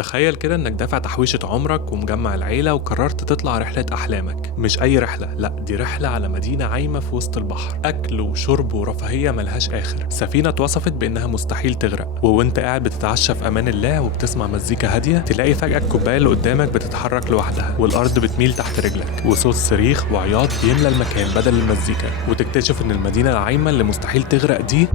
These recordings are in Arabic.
تخيل كده انك دافع تحويشة عمرك ومجمع العيلة وقررت تطلع رحلة أحلامك. مش أي رحلة، لأ، دي رحلة على مدينة عايمة في وسط البحر، أكل وشرب ورفاهية ملهاش آخر. سفينة اتوصفت بإنها مستحيل تغرق، وانت قاعد بتتعشى في أمان الله وبتسمع مزيكا هادية، تلاقي فجأة الكوباية اللي قدامك بتتحرك لوحدها والأرض بتميل تحت رجلك وصوت صريخ وعياط بيملى المكان بدل المزيكا، وتكتشف إن المدينة العايمة اللي مستحيل تغرق دي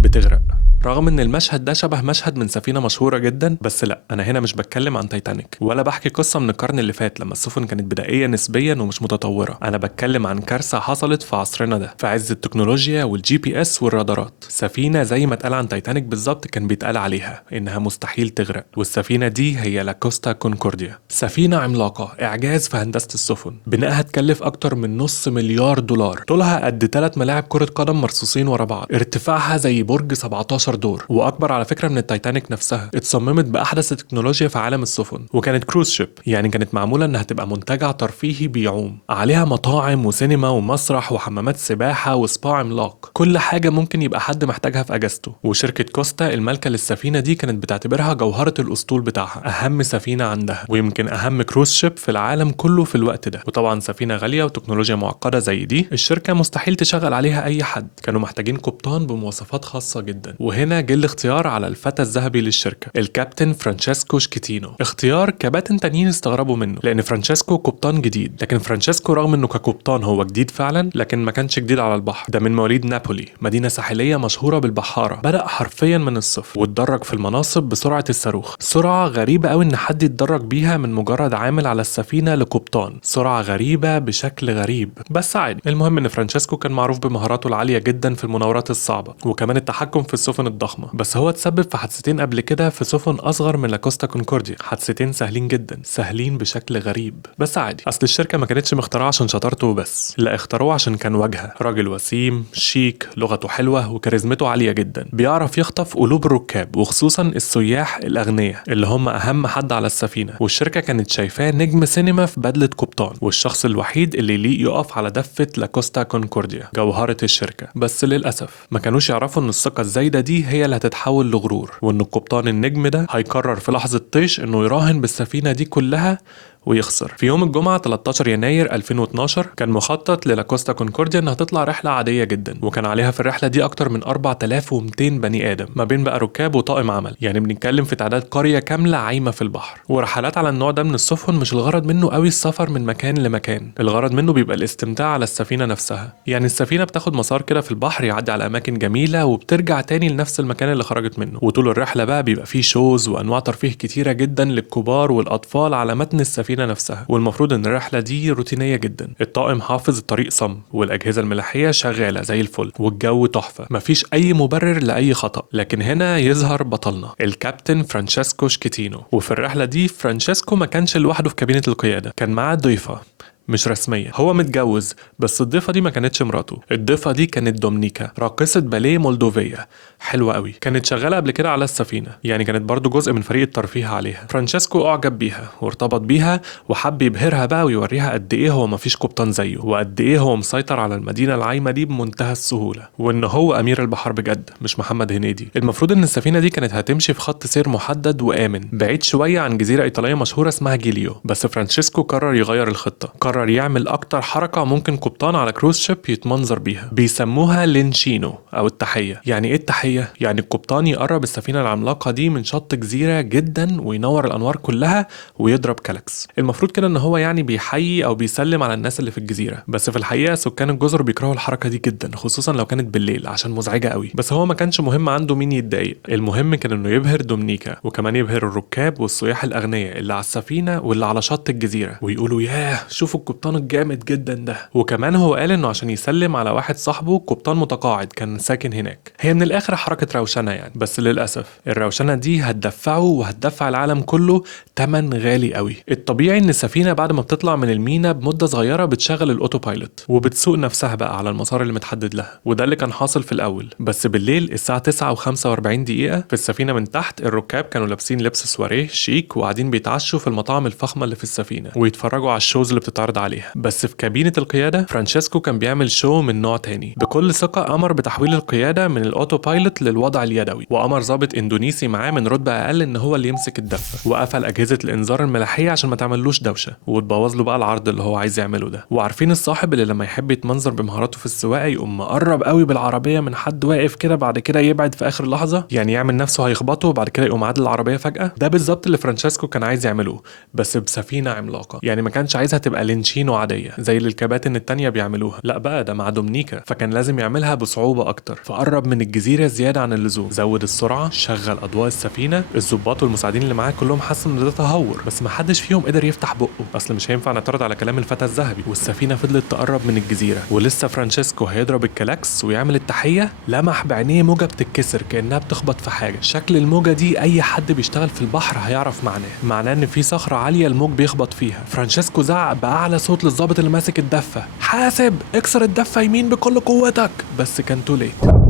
بتغرق. رغم ان المشهد ده شبه مشهد من سفينة مشهورة جدا، بس لا، انا هنا مش بتكلم عن تايتانيك ولا بحكي قصة من القرن اللي فات لما السفن كانت بدائية نسبيا ومش متطورة. انا بتكلم عن كارثة حصلت في عصرنا ده في عز التكنولوجيا والجي بي اس والرادارات. سفينة زي ما اتقال عن تايتانيك بالظبط كان بيتقال عليها انها مستحيل تغرق، والسفينة دي هي لاكوستا كونكورديا. سفينة عملاقة، اعجاز في هندسة السفن، بنائها اتكلف اكتر من نص مليار دولار، طولها قد 3 ملاعب كرة قدم مرصوصين ورا بعض، ارتفاعها زي برج 17 دور واكبر على فكره من التايتانيك نفسها. اتصممت باحدث التكنولوجيا في عالم السفن، وكانت كروز شيب، يعني كانت معموله انها تبقى منتجع ترفيهي بيعوم عليها مطاعم وسينما ومسرح وحمامات سباحه وسبا عملاق، كل حاجه ممكن يبقى حد محتاجها في اجازته. وشركه كوستا المالكه للسفينه دي كانت بتعتبرها جوهره الاسطول بتاعها، اهم سفينه عندها ويمكن اهم كروز شيب في العالم كله في الوقت ده. وطبعا سفينه غاليه وتكنولوجيا معقده زي دي الشركه مستحيل تشغل عليها اي حد، كانوا محتاجين قبطان بمواصفات خاصه جدا. وهنا جه الاختيار على الفتى الذهبي للشركه، الكابتن فرانشيسكو شكيتينو. اختيار كباتن تانيين استغربوا منه لان فرانشيسكو قبطان جديد، لكن فرانشيسكو رغم انه كقبطان هو جديد فعلا، لكن ما كانش جديد على البحر. ده من مواليد نابولي، مدينه ساحليه مشهوره بالبحاره، بدأ حرفيا من الصفر واتدرج في المناصب بسرعه الصاروخ، سرعه غريبه قوي ان حد يتدرج بيها من مجرد عامل على السفينه لقبطان، سرعه غريبه بشكل غريب بس عادي. المهم ان فرانشيسكو كان معروف بمهاراته العاليه جدا في المناورات الصعبه وكمان التحكم في السفن الضخمه، بس هو تسبب في حادثتين قبل كده في سفن اصغر من لاكوستا كونكورديا، حادثتين سهلين جدا، سهلين بشكل غريب بس عادي. اصل الشركه ما كانتش مخترعه عشان شطارته وبس، لا، اختاروه عشان كان واجهه، راجل وسيم شيك، لغته حلوه وكاريزمته عاليه جدا، بيعرف يخطف قلوب الركاب وخصوصا السياح الاغنياء اللي هم اهم حد على السفينه. والشركه كانت شايفاه نجم سينما في بدله قبطان، والشخص الوحيد اللي يليق يقف على دفه لاكوستا كونكورديا، جوهره الشركه. بس للاسف ما كانوش يعرفوا ان الثقه الزايده دي هي اللي هتتحول لغرور، وان القبطان النجم ده هيقرر في لحظة طيش انه يراهن بالسفينة دي كلها ويخسر. في يوم الجمعة 13 يناير 2012 كان مخطط للاكوستا كونكورديا انها تطلع رحلة عادية جدا، وكان عليها في الرحلة دي اكتر من 4200 بني ادم ما بين بقى ركاب وطاقم عمل، يعني بنتكلم في تعداد قرية كاملة عايمة في البحر. ورحلات على النوع ده من السفن مش الغرض منه قوي السفر من مكان لمكان، الغرض منه بيبقى الاستمتاع على السفينة نفسها، يعني السفينة بتاخد مسار كده في البحر يعدي على اماكن جميلة وبترجع تاني لنفس المكان اللي خرجت منه. وطول الرحلة بقى بيبقى فيه شوز وانواع ترفيه كتيرة جدا للكبار والاطفال على متن السفينة نفسها. والمفروض ان الرحله دي روتينيه جدا، الطاقم حافظ الطريق صم والاجهزه الملاحيه شغاله زي الفل والجو تحفه، مفيش اي مبرر لاي خطا. لكن هنا يظهر بطلنا الكابتن فرانشيسكو شكيتينو. وفي الرحله دي فرانشيسكو ما كانش لوحده في كابينه القياده، كان معاه ضيفه مش رسمية، هو متجوز بس الضيفة دي ما كانتش مراته، الضيفة دي كانت دومينيكا، راقصة باليه مولدوفية حلوة قوي، كانت شغالة قبل كده على السفينة، يعني كانت برضو جزء من فريق الترفيه عليها. فرانشيسكو أعجب بيها وارتبط بيها وحب يبهرها بقى ويوريها قد إيه هو مفيش قبطان زيه، وقد إيه هو مسيطر على المدينة العايمة دي بمنتهى السهولة، وإن هو أمير البحر بجد مش محمد هنيدي. المفروض إن السفينة دي كانت هتمشي في خط سير محدد وآمن بعيد شوية عن جزيرة إيطالية مشهورة اسمها جيليو، بس فرانشيسكو قرر يغير الخطة، قرر يعمل اكتر حركه ممكن قبطان على كروز شيب يتمنظر بيها، بيسموها لينشينو او التحيه. يعني ايه التحيه؟ يعني القبطان يقرب السفينه العملاقه دي من شط جزيره جدا وينور الانوار كلها ويضرب كلاكس، المفروض كده ان هو يعني بيحيي او بيسلم على الناس اللي في الجزيره، بس في الحقيقه سكان الجزر بيكرهوا الحركه دي جدا خصوصا لو كانت بالليل عشان مزعجه قوي. بس هو ما كانش مهم عنده مين يتضايق، المهم كان انه يبهر دومينيكا وكمان يبهر الركاب والسياح الاغنياء اللي على السفينه واللي على شط الجزيره، ويقولوا ياه شوفوا القبطان جامد جدا ده. وكمان هو قال انه عشان يسلم على واحد صاحبه قبطان متقاعد كان ساكن هناك. هي من الاخر حركه روشنه يعني، بس للاسف الروشنه دي هتدفعه وهتدفع العالم كله تمن غالي قوي. الطبيعي ان السفينه بعد ما بتطلع من المينا بمده صغيره بتشغل الاوتو بايلوت وبتسوق نفسها بقى على المسار اللي متحدد لها، وده اللي كان حاصل في الاول. بس بالليل الساعه 9:45 دقيقه في السفينه من تحت الركاب كانوا لابسين لبس سواريه شيك وقاعدين بيتعشوا في المطاعم الفخمه اللي في السفينه ويتفرجوا على الشوز اللي بتتعرض يقعد عليها. بس في كابينة القيادة فرانشيسكو كان بيعمل شو من نوع تاني. بكل ثقة أمر بتحويل القيادة من الأوتو بايلوت للوضع اليدوي، وأمر ضابط إندونيسي معاه من رتبة أقل إن هو اللي يمسك الدفة، وقفل أجهزة الإنذار الملاحية عشان ما تعملوش دوشة وتبوظ له بقى العرض اللي هو عايز يعمله ده. وعارفين الصاحب اللي لما يحب يتمنظر بمهاراته في السواقة يقوم مقرب قوي بالعربية من حد واقف كده، بعد كده يبعد في آخر لحظة، يعني يعمل نفسه هيخبطه وبعد كده يقوم عادل العربية فجأة. ده بالظبط اللي فرانشيسكو كان عايز يعمله، بس بسفينة عملاقة. يعني ما كانش عايزها تبقى لينشينو عادية زي اللي الكباتن التانية بيعملوها، لا بقى ده مع دومينيكا، فكان لازم يعملها بصعوبة أكتر. فقرب من الجزيرة زيادة عن اللزوم، زود السرعة، شغل أضواء السفينة. الضباط والمساعدين اللي معاه كلهم حسوا إن ده تهور، بس ما حدش فيهم قدر يفتح بقه، أصل مش هينفع نعترض على كلام الفتى الذهبي. والسفينة فضلت تقرب من الجزيرة، ولسه فرانشيسكو هيضرب الكلاكس ويعمل التحية، لمح بعينيه موجة بتتكسر كأنها بتخبط في حاجة. شكل الموجة دي أي حد بيشتغل في البحر هيعرف معناه إن في صخرة عالية الموج بيخبط فيها. فرانشيسكو زعق بأعلى صوت للضابط اللي ماسك الدفة: حاسب، اكسر الدفة يمين بكل قوتك. بس كان تو ليت.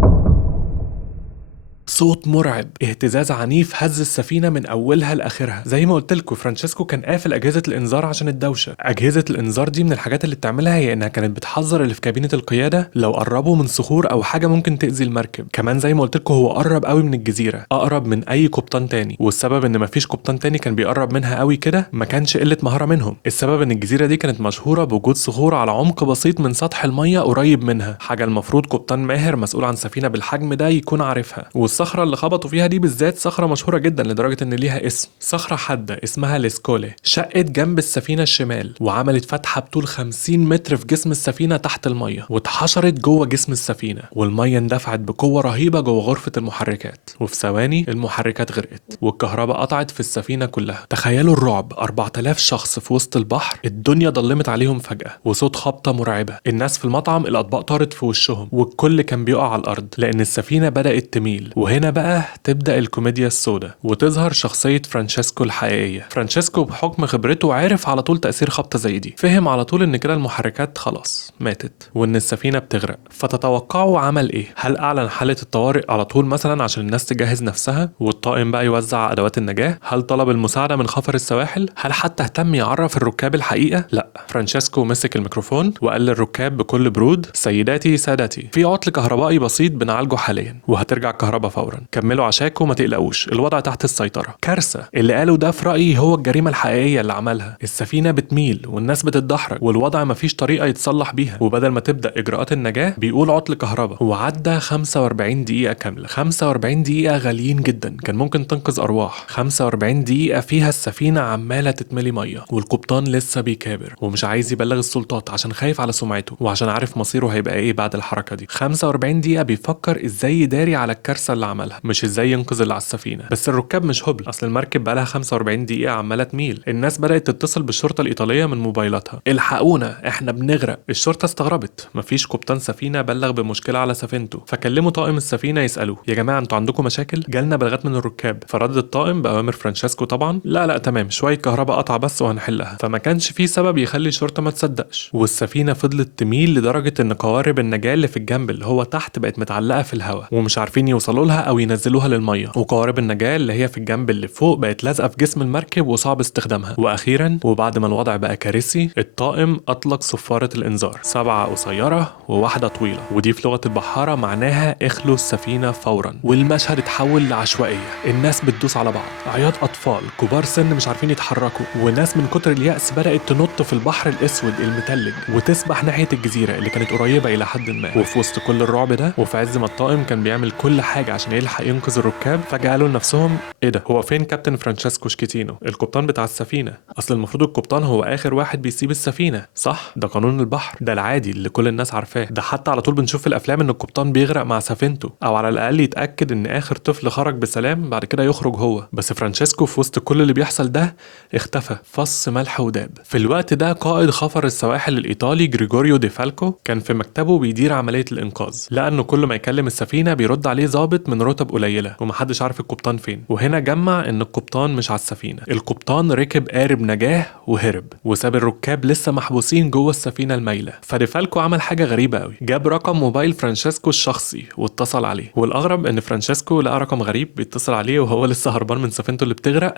صوت مرعب، اهتزاز عنيف هز السفينة من أولها لآخرها. زي ما قلت لكم فرانشيسكو كان قافل أجهزة الإنذار عشان الدوشة. أجهزة الإنذار دي من الحاجات اللي بتعملها هي إنها كانت بتحذر اللي في كابينة القيادة لو قربوا من صخور أو حاجة ممكن تأذي المركب. كمان زي ما قلت لكم هو قرب قوي من الجزيرة، أقرب من أي قبطان تاني، والسبب إن مفيش قبطان تاني كان بيقرب منها قوي كده ما كانش قلة مهارة منهم. السبب إن الجزيرة دي كانت مشهورة بوجود صخور على عمق بسيط من سطح المية قريب منها، حاجة المفروض قبطان ماهر مسؤول عن سفينة بالحجم ده يكون عارفها. والصخرة اللي خبطوا فيها دي بالذات صخرة مشهورة جدا لدرجة ان ليها اسم، صخرة حادة اسمها ليسكولي، شقت جنب السفينة الشمال وعملت فتحة بطول 50 متر في جسم السفينة تحت المية، واتحشرت جوه جسم السفينة، والمية اندفعت بقوة رهيبة جوه غرفة المحركات، وفي ثواني المحركات غرقت والكهرباء قطعت في السفينة كلها. تخيلوا الرعب، 4000 شخص في وسط البحر، الدنيا ضلمت عليهم فجأة، وصوت خبطة مرعبة، الناس في المطعم الأطباق طارت في وشهم، والكل كان بيقع على الأرض لأن السفينة بدأت تميل. وهنا بقى تبدأ الكوميديا السوداء وتظهر شخصية فرانشيسكو الحقيقية. فرانشيسكو بحكم خبرته عارف على طول تأثير خبطة زي دي، فهم على طول ان كده المحركات خلاص ماتت وان السفينة بتغرق. فتتوقعوا عمل ايه؟ هل اعلن حالة الطوارئ على طول مثلا عشان الناس تجهز نفسها والطاقم بقى يوزع ادوات النجاة؟ هل طلب المساعدة من خفر السواحل؟ هل حتى اهتم يعرف الركاب الحقيقة؟ لا، فرانشيسكو مسك الميكروفون وقال للركاب بكل برود: سيداتي سادتي، في عطل كهربائي بسيط بنعالجه حاليا وهترجع الكهرباء فورا، كملوا عشاكم ما تقلقوش، الوضع تحت السيطرة. كارثة. اللي قاله ده في رأيي هو الجريمة الحقيقية اللي عملها. السفينة بتميل والناس بتتدحرج والوضع مفيش طريقة يتصلح بيها، وبدل ما تبدأ إجراءات النجاة بيقول عطل كهرباء، وعدى 45 دقيقة كاملة. 45 دقيقة غاليين جدا، كان ممكن تنقذ أرواح. 45 دقيقة فيها السفينة عمالة تتملي مية والقبطان لسه بيكابر ومش عايز يبلغ السلطات عشان خايف على سمعته وعشان عارف مصيره هيبقى ايه بعد الحركة دي. 45 دقيقة بيفكر ازاي يداري على الكارثة اللي عملها، مش ازاي ينقذ اللي على السفينة. بس الركاب مش هبل، اصل المركب بقالها 45 دقيقة عمالة تميل. الناس بدأت تتصل بالشرطة الإيطالية من موبايلاتها: الحقونا احنا بنغرق. الشرطة استغربت، مفيش قبطان سفينة بلغ بمشكلة على سفينته، فكلموا طاقم السفينة يسألوه: يا جماعة انتوا عندكم مشاكل؟ جالنا بلاغات من الركاب. فرد الطاقم بأوامر فرانشيسكو طبعا: لا تمام، شوية كهرباء قطع بس وهنحلها. فما كانش في سبب يخلي الشرطة ما تصدقش، والسفينة فضلت تميل لدرجة ان قوارب النجاة اللي في الجنب اللي هو تحت بقت متعلقة في الهواء ومش عارفين يوصلوا لها او ينزلوها للمية، وقوارب النجاة اللي هي في الجنب اللي فوق بقت لازقة في جسم المركب وصعب استخدامها. واخيرا وبعد ما الوضع بقى كارثي الطاقم اطلق صفارة الانذار، 7 قصيرة وواحدة طويلة، ودي في لغة البحارة معناها اخلوا السفينة فورا. والمشهد اتحول لعشوائية، الناس بتدوس على بعض، عياط اطفال، كبار سن مش عارفين يتحركوا، وناس من كتر اليأس بدأت تنط في البحر الاسود المتلج وتسبح ناحية الجزيرة اللي كانت قريبة الى حد ما. وفي وسط كل الرعب ده وفي عز ما الطاقم كان بيعمل كل حاجة عشان يلحق ينقذ الركاب، فجأة قالوا لنفسهم: ايه ده، هو فين كابتن فرانشيسكو شكيتينو القبطان بتاع السفينة؟ اصل المفروض القبطان هو اخر واحد بيسيب السفينة، صح؟ ده قانون البحر، ده العادي اللي كل الناس عارفاه، ده حتى على طول بنشوف في الافلام ان القبطان بيغرق مع سفينته، او على الاقل يتاكد ان اخر طفل خرج بسلام بعد كده يخرج هو. بس فرانشيسكو في وسط كل اللي بيحصل ده اختفى، فص ملح وداب. في الوقت ده قائد خفر السواحل الايطالي جريجوريو دي فالكو كان في مكتبه بيدير عملية الانقاذ، لانه كل ما يكلم السفينة بيرد عليه ضابط من رتب قليلة ومحدش عارف القبطان فين. وهنا جمع ان القبطان مش على السفينة، القبطان ركب قارب نجاة وهرب وساب الركاب لسه محبوسين جوه السفينة المايلة. فديفالكو عمل حاجة غريبة قوي، جاب رقم موبايل فرانشيسكو الشخصي واتصل عليه، والاغرب ان فرانشيسكو لقى رقم غريب بيتصل اتصل عليه وهو لسه هربان من سفينته اللي بتغرق،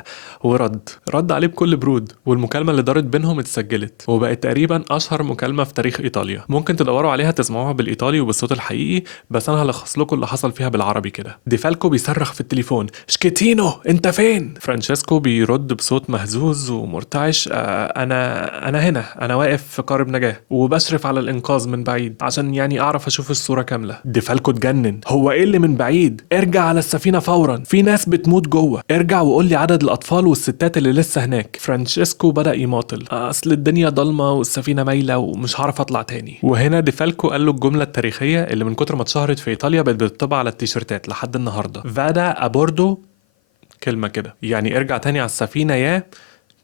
رد عليه بكل برود، والمكالمة اللي دارت بينهم اتسجلت وبقت تقريبا اشهر مكالمة في تاريخ ايطاليا. ممكن تدوروا عليها تسمعوها بالايطالي وبالصوت الحقيقي، بس انا هلخص لكم اللي حصل فيها بالعربي كده. ديفالكو بيصرخ في التليفون: شكيتينو انت فين؟ فرانشيسكو بيرد بصوت مهزوز ومرتعش: انا هنا، انا واقف في قارب نجاة وبشرف على الانقاذ من بعيد عشان يعني اعرف اشوف الصورة كاملة. ديفالكو اتجنن: هو ايه اللي من بعيد؟ ارجع على السفينة فورا، في ناس بتموت جوه، ارجع وقول لي عدد الاطفال والستات اللي لسه هناك. فرانشيسكو بدأ يماطل: اصل الدنيا ضلمة والسفينة مايلة ومش هعرف اطلع تاني. وهنا ديفالكو قال له الجملة التاريخية اللي من كتر ما اتشهرت في ايطاليا بقت بتطبع على التيشيرتات لحد النهاردة: فادا ابوردو، كلمة كده يعني ارجع تاني على السفينة يا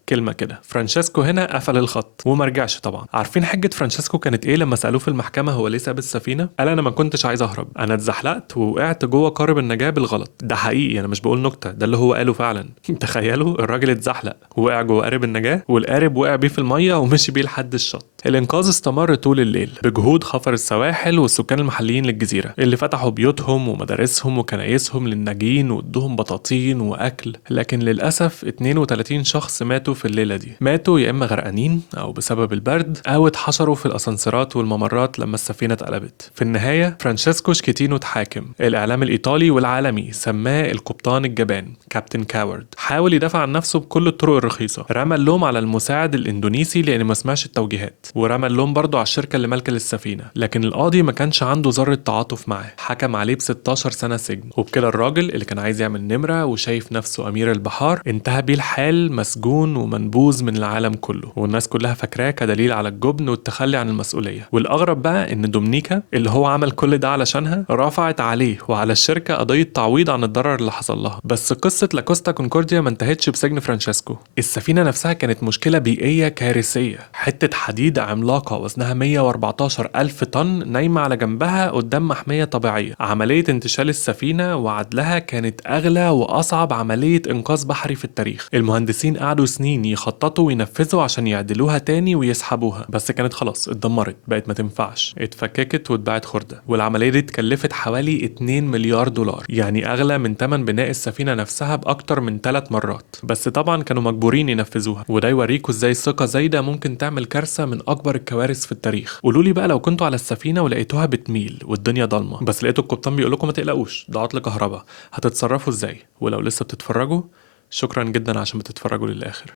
كلمة كده. فرانشيسكو هنا قفل الخط وما رجعش طبعا. عارفين حجة فرانشيسكو كانت ايه لما سألوه في المحكمة هو ليه ساب السفينة؟ قال: انا ما كنتش عايز اهرب، انا اتزحلقت ووقعت جوه قارب النجاة بالغلط. ده حقيقي، انا مش بقول نكتة، ده اللي هو قاله فعلا. تخيلوا الراجل اتزحلق ووقع جوه قارب النجاة، والقارب وقع بيه في المية ومشي بيه لحد الشط. الانقاذ استمر طول الليل بجهود خفر السواحل والسكان المحليين للجزيرة اللي فتحوا بيوتهم ومدارسهم وكنايسهم للناجين وادوهم بطاطين واكل. لكن للاسف 32 شخص ماتوا في الليلة دي، ماتوا يا اما غرقانين او بسبب البرد او اتحشروا في الاسانسيرات والممرات لما السفينة اتقلبت. في النهاية فرانشيسكو شكيتينو اتحاكم. الاعلام الايطالي والعالمي سماه القبطان الجبان، كابتن كاورد. حاول يدافع عن نفسه بكل الطرق الرخيصة، رمى اللوم على المساعد الاندونيسي لان ما سمعش التوجيهات، ورمى اللوم برضه على الشركة اللي مالكة للسفينة. لكن القاضي ما كانش عنده ذرة تعاطف معاه، حكم عليه ب 16 سنة سجن. وبكده الراجل اللي كان عايز يعمل نمرة وشايف نفسه امير البحار انتهى بيه الحال مسجون ومنبوذ من العالم كله، والناس كلها فاكراه كدليل على الجبن والتخلي عن المسؤولية. والاغرب بقى ان دومينيكا اللي هو عمل كل ده علشانها رفعت عليه وعلى الشركة قضية تعويض عن الضرر اللي حصل لها. بس قصة لاكوستا كونكورديا ما انتهتش بسجن فرانشيسكو. السفينة نفسها كانت مشكلة بيئية كارثية، حتة حديد عملاقة وزنها 114 ألف طن نايمة على جنبها قدام محمية طبيعية. عملية انتشال السفينة وعدلها كانت أغلى وأصعب عملية إنقاذ بحري في التاريخ. المهندسين قعدوا سنين يخططوا وينفذوا عشان يعدلوها تاني ويسحبوها، بس كانت خلاص اتدمرت، بقت ما تنفعش، اتفككت واتباعت خردة. والعملية دي اتكلفت حوالي 2 مليار دولار، يعني أغلى من تمن بناء السفينة نفسها بأكتر من 3 مرات. بس طبعا كانوا مجبورين ينفذوها، وده يوريكوا ازاي الثقة زايدة ممكن تعمل كارثة من أكبر الكوارث في التاريخ. قولوا لي بقى لو كنتوا على السفينة ولقيتوها بتميل والدنيا ضلمة، بس لقيتوا القبطان بيقول لكم ما تقلقوش ده عطل كهرباء، هتتصرفوا ازاي؟ ولو لسه بتتفرجوا، شكرا جدا عشان بتتفرجوا للآخر.